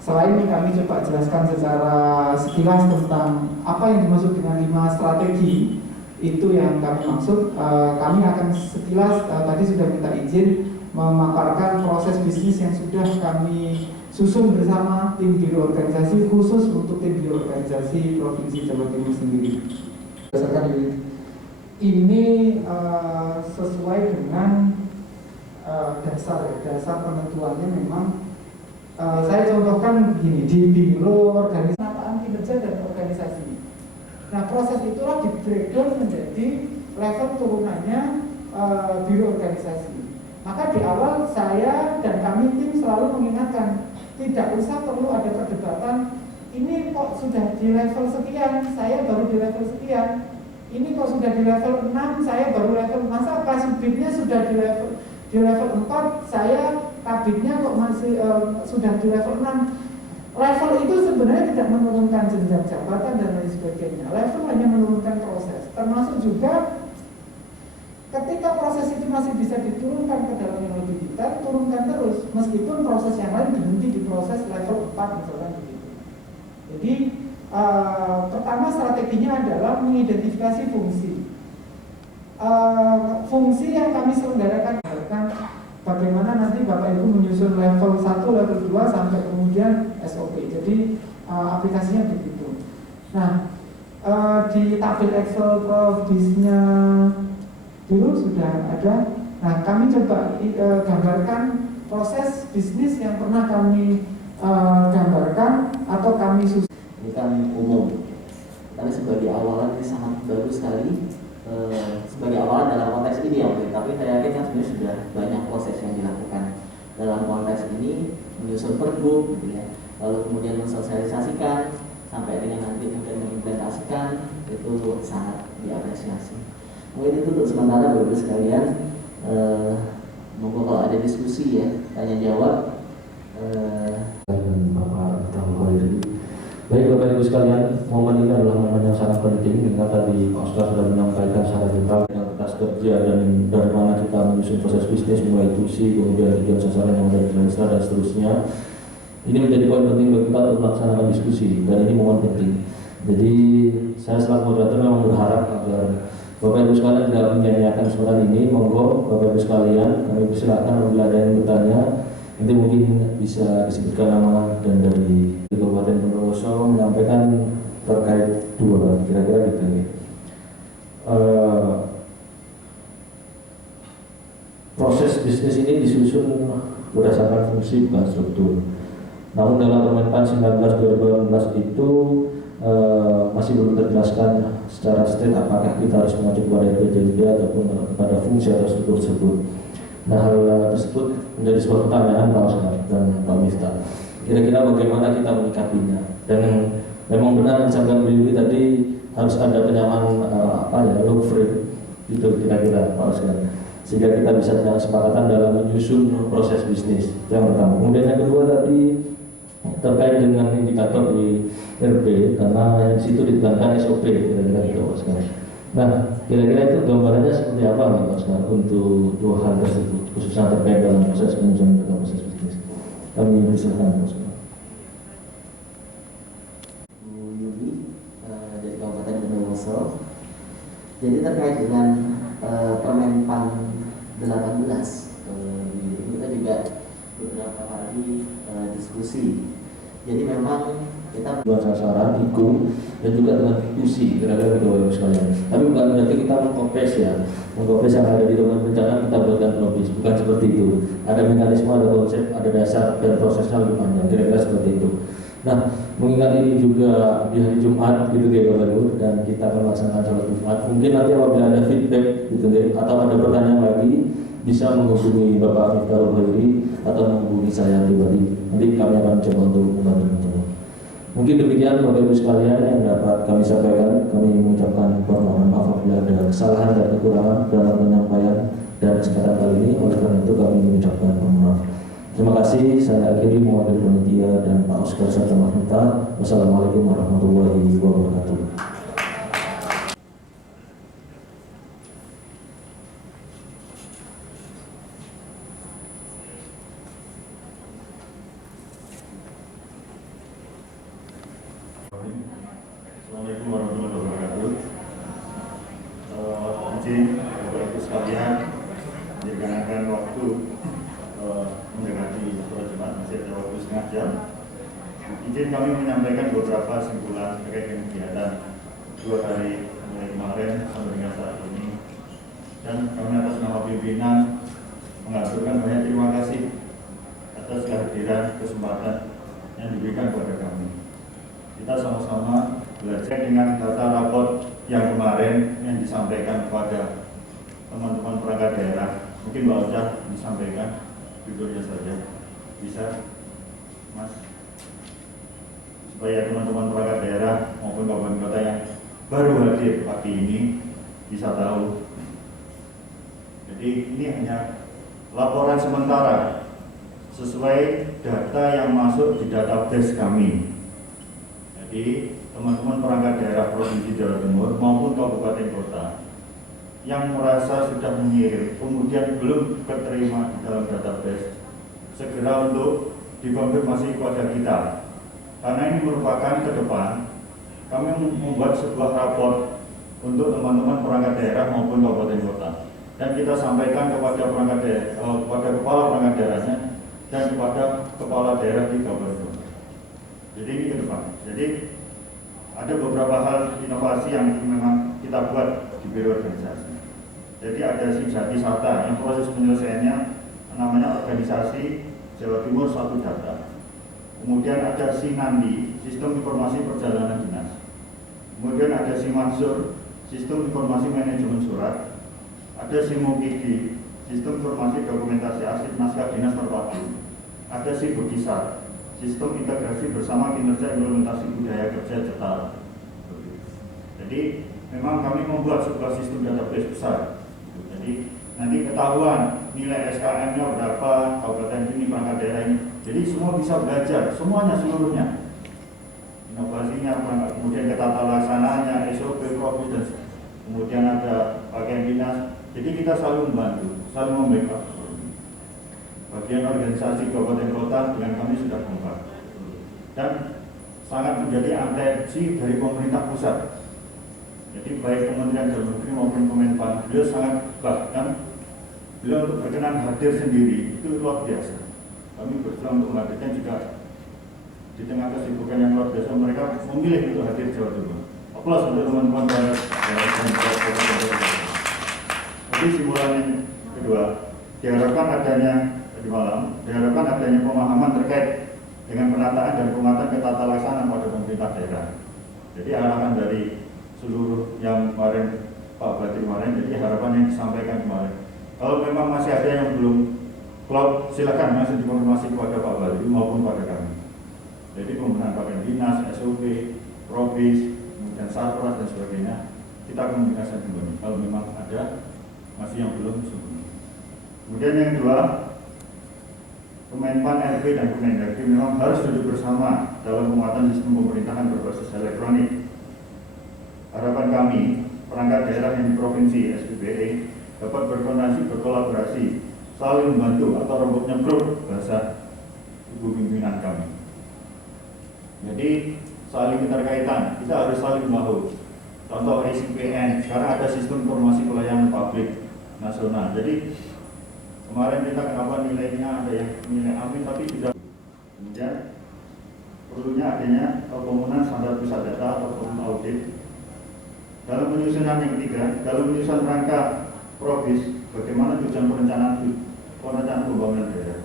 selain kami coba jelaskan secara sekilas tentang apa yang dimaksud dengan 5 strategi itu yang kami maksud, kami akan sekilas tadi sudah minta izin memaparkan proses bisnis yang sudah kami susun bersama tim biro organisasi khusus untuk tim biro organisasi Provinsi Jawa Timur sendiri. Berdasarkan ini sesuai dengan dasar penentuannya memang saya contohkan begini, di biro organisasi penataan kinerja dan organisasi. Nah, proses itulah di breakdown menjadi level turunannya biro organisasi. Maka di awal saya dan kami tim selalu mengingatkan, tidak usah perlu ada perdebatan, ini kok sudah di level sekian, saya baru di level sekian. Ini kok sudah di level 6, saya baru level, masa kasubitnya sudah di level 4, saya kabitnya kok masih sudah di level 6. Level itu sebenarnya tidak menurunkan jenjang jabatan dan lain sebagainya. Level hanya menurunkan proses, termasuk juga ketika proses itu masih bisa diturunkan ke dalam yang lebih detail, turunkan terus, meskipun proses yang lain berhenti di proses level 4 misalkan begitu. Jadi pertama strateginya adalah mengidentifikasi fungsi. Fungsi yang kami selenggarakan bagaimana nanti Bapak Ibu menyusun level 1, level 2 sampai kemudian SOP. Jadi aplikasinya begitu. Nah, di tabel Excel Prof.Bisnya dulu sudah ada. Nah, kami coba gambarkan proses bisnis yang pernah kami gambarkan atau kami susun. Ini kan umum, tapi sebagai awalan ini sangat bagus sekali. Sebagai awalan dalam konteks ini ya, tapi saya yakin kan sebenarnya sudah banyak proses yang dilakukan dalam konteks ini, menyusun pergub, gitu ya, lalu kemudian mensosialisasikan sampai dengan nanti kemudian mengimplementasikan, itu sangat diapresiasi. Mungkin itu untuk sementara Bapak-Ibu sekalian. Monggo kalau ada diskusi ya, tanya jawab. Dan Bapak Ketua Bawiri, Baik Bapak Ibu sekalian, momen ini adalah momen yang sangat penting. Dengan tadi Pak Oscar sudah menyampaikan secara general tentang kertas kerja dan dari mana kita menyusun proses bisnis, mulai tusi, kemudian tujuan sasaran yang ada di Indonesia dan seterusnya. Ini menjadi poin penting bagi kita untuk melaksanakan diskusi dan ini momen penting. Jadi saya selaku moderator memang berharap agar Bapak Ibu sekalian tidak menyanyiakan kesempatan ini. Monggo Bapak Ibu sekalian, kami persilakan apabila ada yang bertanya. Nanti mungkin bisa disebutkan nama dan dari Kabupaten Bondowoso menyampaikan terkait dua kira-kira gitu ya. Proses bisnis ini disusun berdasarkan fungsi bukan struktur. Namun dalam Permenpan 19/2018 itu masih belum terjelaskan secara state apakah kita harus mengacu kepada EPJD ataupun kepada fungsi atau struktur tersebut. Nah, hal tersebut menjadi sebuah pertanyaan Pak Oscar dan Pak Miftah. Kira-kira bagaimana kita menyikapinya? Dan memang benar yang disampaikan Bu Yuli tadi harus ada penyamaan look frame itu kira-kira Pak Oscar. Sehingga kita bisa punya kesepakatan dalam menyusun proses bisnis. Itu yang pertama. Kemudian yang kedua tadi terkait dengan indikator di RP, karena di situ ditekankan SOP kira-kira gitu Pak Oscar. Nah, kira-kira itu gambarannya seperti apa nih Pak Oscar untuk dua hal tersebut, khususnya terkait dalam proses penyusunan dan proses bisnis. Kami persilakan Pak Oscar. Bu Yuli dari Kabupaten Bondowoso. Jadi terkait dengan Permenpan 18, kita juga beberapa kali diskusi. Jadi memang kita buat sasaran, IKU, dan juga dengan tusi kira-kira gitu Bapak sekalian. Tapi bukan berarti kita mengkopes ya, mengkopes yang ada di dokumen rencana kita buatkan lobis, bukan seperti itu. Ada mekanisme, ada konsep, ada dasar dan prosesnya lebih panjang, kira-kira seperti itu. Nah, mengingat ini juga di hari Jumat gitu ya Bapak Ibu, dan kita akan melaksanakan sholat Jumat. Mungkin nanti apabila ada feedback gitu ya, atau ada pertanyaan lagi, bisa menghubungi Bapak Miftah Rohiri atau menghubungi saya pribadi. Nanti kami akan coba untuk membantu. Mungkin demikian Bapak Ibu sekalian yang dapat kami sampaikan. Kami mengucapkan permohonan maaf apabila ada kesalahan dan kekurangan dalam penyampaian dan kesempatan kali ini. Oleh karena itu kami mengucapkan permohonan maaf. Terima kasih. Saya akhiri mewakili panitia dan Pak Oscar serta Mas Miftah. Wassalamualaikum warahmatullahi wabarakatuh. Assalamualaikum warahmatullahi wabarakatuh. Izin Bapak Ibu sekalian, dikarenakan waktu mendekati sholat Jumat masih ada waktu setengah jam. Izin kami menyampaikan beberapa kesimpulan terkait dengan kegiatan 2 hari mulai kemarin sampai dengan saat ini. Dan kami atas nama pimpinan mengaturkan banyak terima kasih atas kehadiran kesempatan yang diberikan kepada kami. Kita sama-sama belajar dengan data rapor yang kemarin yang disampaikan kepada teman-teman perangkat daerah. Mungkin Mbak Ocha disampaikan judulnya saja, bisa Mas, supaya teman-teman perangkat daerah maupun kabupaten kota yang baru hadir pagi ini bisa tahu. Jadi ini hanya laporan sementara sesuai data yang masuk di database kami. Jadi teman-teman perangkat daerah Provinsi Jawa Timur maupun kabupaten kota yang merasa sudah mengirim kemudian belum keterima di dalam database, segera untuk dikonfirmasi kepada kita, karena ini merupakan ke depan kami membuat sebuah rapor untuk teman-teman perangkat daerah maupun kabupaten kota, dan kita sampaikan kepada perangkat daerah, kepada kepala perangkat daerahnya dan kepada kepala daerah di kabupaten kota. Jadi ini ke depan. Jadi ada beberapa hal inovasi yang memang kita buat di biro organisasi. Jadi ada Jati Sata yang proses penyelesaiannya namanya organisasi Jawa Timur 1 Data. Kemudian ada Sinandi, sistem informasi perjalanan dinas. Kemudian ada Mansur, sistem informasi manajemen surat. Ada Mukidi, sistem informasi dokumentasi arsip naskah dinas terpadu. Ada Bekisar, sistem integrasi bersama kinerja implementasi budaya kerja Cetar. Jadi memang kami membuat sebuah sistem database besar. Jadi nanti ketahuan nilai SKM-nya berapa, kabupaten ini, perangkat daerah ini. Jadi semua bisa belajar, semuanya seluruhnya. inovasinya, kemudian ke tata laksananya, SOP, Profit, dan kemudian ada pakaian dinas. Jadi kita selalu membantu, selalu membackup. Bagian organisasi kabupaten kota dengan kami sudah kompak dan sangat menjadi atensi dari pemerintah pusat. Jadi baik Kementerian Dalam Negeri maupun Kemenpan, beliau sangat bahkan beliau untuk berkenan hadir sendiri itu luar biasa. Kami berjuang untuk menghadirkan juga di tengah kesibukan yang luar biasa mereka memilih untuk hadir di Jawa Timur. Aplaus untuk teman-teman dan jadi simpulan yang kedua, diharapkan adanya pemahaman terkait dengan penataan dan penguatan ke tata laksana pada pemerintah daerah. Jadi arahan dari seluruh yang kemarin Pak Bati kemarin, jadi harapan yang disampaikan kemarin. Kalau memang masih ada yang belum klop, silakan masih dikonfirmasi kepada Pak Bati maupun pada kami. Jadi pembenahan pakaian dinas, SOP, Profis, kemudian Sarpras dan sebagainya, kita komunikasi kembali. Kalau memang ada masih yang belum sempurna. Kemudian yang kedua, Kemenpan RB dan Kemendagri memang harus duduk bersama dalam penguatan sistem pemerintahan berbasis elektronik. Harapan kami, perangkat daerah yang di provinsi SPBE dapat berkoordinasi, berkolaborasi, saling membantu atau rembuk nyebruk bahasa ibu pimpinan kami. Jadi saling keterkaitan, kita harus saling membahu. Contoh SIPN, sekarang ada sistem informasi pelayanan publik nasional. Jadi kemarin kita kenapa nilainya ada yang nilai amin tapi tidak. Kemudian perlunya adanya pembangunan standar pusat data atau audit. Dalam penyusunan yang ketiga, dalam penyusunan rangka Profis, bagaimana tujuan perencanaan pembangunan daerah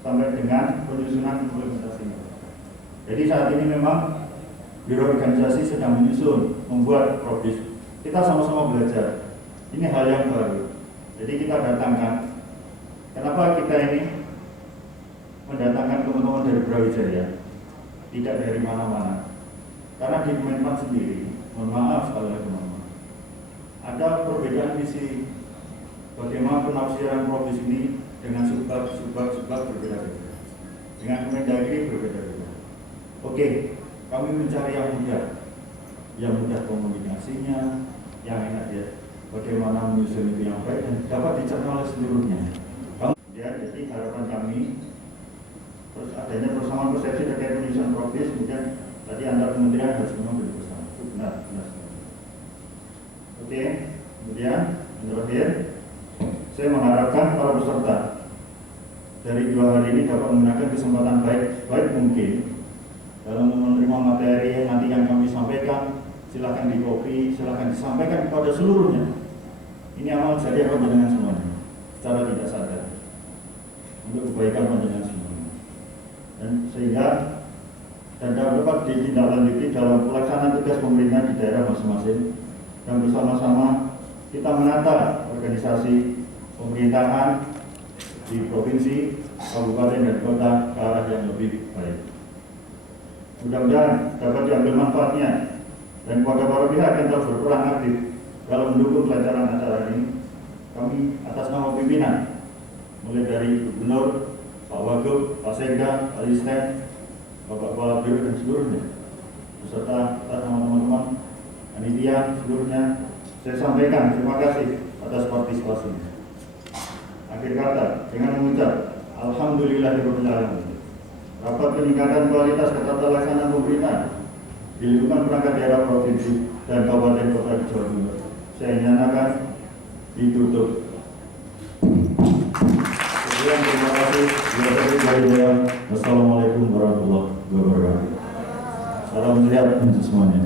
sampai dengan penyusunan implementasinya. Jadi saat ini memang Biro Organisasi sedang menyusun, membuat Profis. Kita sama-sama belajar. Ini hal yang baru. Jadi kita datangkan. Kenapa kita ini mendatangkan teman-teman dari Brawijaya, tidak dari mana-mana? Karena di Kemenpan sendiri, mohon maaf sekali lagi teman-teman, ada perbedaan visi bagaimana penafsiran Profis ini dengan subbab berbeda-beda, dengan Kemendagri berbeda-beda. Oke, kami mencari yang mudah komunikasinya, yang enak ya, bagaimana menyusun itu yang baik dan dapat dicerna oleh seluruhnya. Jadi harapan kami terus adanya persamaan persepsi terkait penyusunan Profis, kemudian tadi antar kementerian harus memang bersama. Itu benar. Oke, kemudian yang terakhir, saya mengharapkan para peserta dari 2 hari ini dapat menggunakan kesempatan baik mungkin dalam menerima materi yang nanti yang kami sampaikan. Silakan di-copy, silakan disampaikan kepada seluruhnya. Ini amal jariah panjenengan semuanya secara tidak sadar untuk kebaikan panjenengan semuanya, dan sehingga dan dapat ditindaklanjuti dalam pelaksanaan tugas pemerintah di daerah masing-masing, dan bersama-sama kita menata organisasi pemerintahan di provinsi, kabupaten dan kota ke arah yang lebih baik. Mudah-mudahan dapat diambil manfaatnya dan kepada para pihak yang telah berperan aktif dalam mendukung kelancaran acara ini. Kami atas nama pimpinan, mulai dari Gubernur, Pak Wagub, Pak Sekda, Asisten, Bapak Kepala Biro dan seluruhnya, beserta atas nama teman-teman panitia seluruhnya, saya sampaikan terima kasih atas partisipasinya. Akhir kata, dengan mengucap Alhamdulillahirabbil alamin, rapat peningkatan kualitas ketatakelaksanaan pemerintah di lingkungan perangkat daerah provinsi dan kabupaten kota di Jawa Timur saya nyatakan ditutup. Sekian, terima kasih. Wassalamualaikum warahmatullahi wabarakatuh. Salam sehat untuk semuanya.